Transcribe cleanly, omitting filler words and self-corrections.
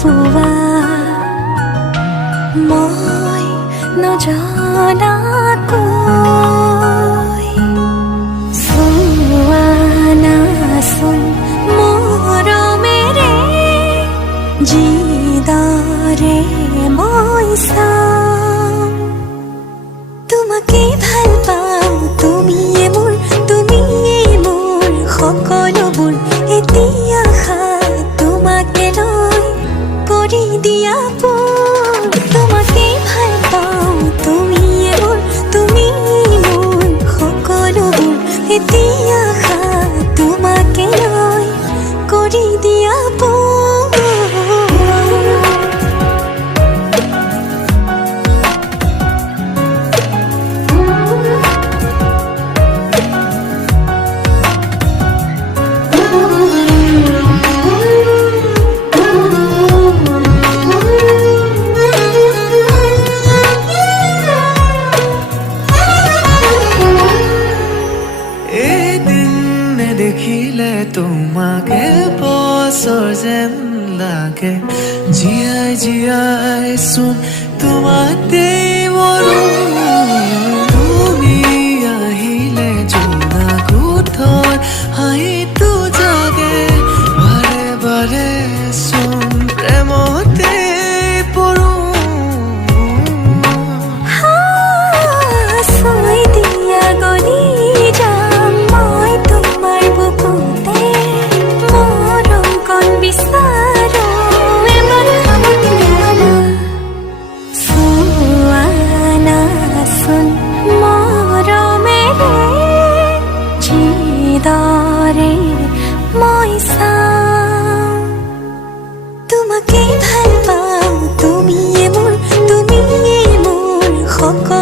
পোৱা মই নজনাকৈ চোৱা নাচোন মৰমেৰে যিদৰে মই চাওঁ তোমাকে ভাল পাওঁ তুমিয়ে মোৰ সকলোবোৰ এতিয়া তোমাকে লৈ কৰি দিয়া তোমাকে ভাল পাওঁ তুমিয়ে মোৰ সকলোবোৰ এতিয়া তোমাকে লৈ কৰি দিয়া দেখিলে তোমাকে বছৰ যেন লাগে জীয়াই জীয়াই চোন তোমাতে মৰো তুমি আহিলে জোনা কোঠৰ হাঁহিটো জাগে বাৰে বাৰে চোন প্ৰেমতে পৰো মই চাওঁ তোমাকে ভাল পাওঁ তুমিয়ে মোৰ সকলো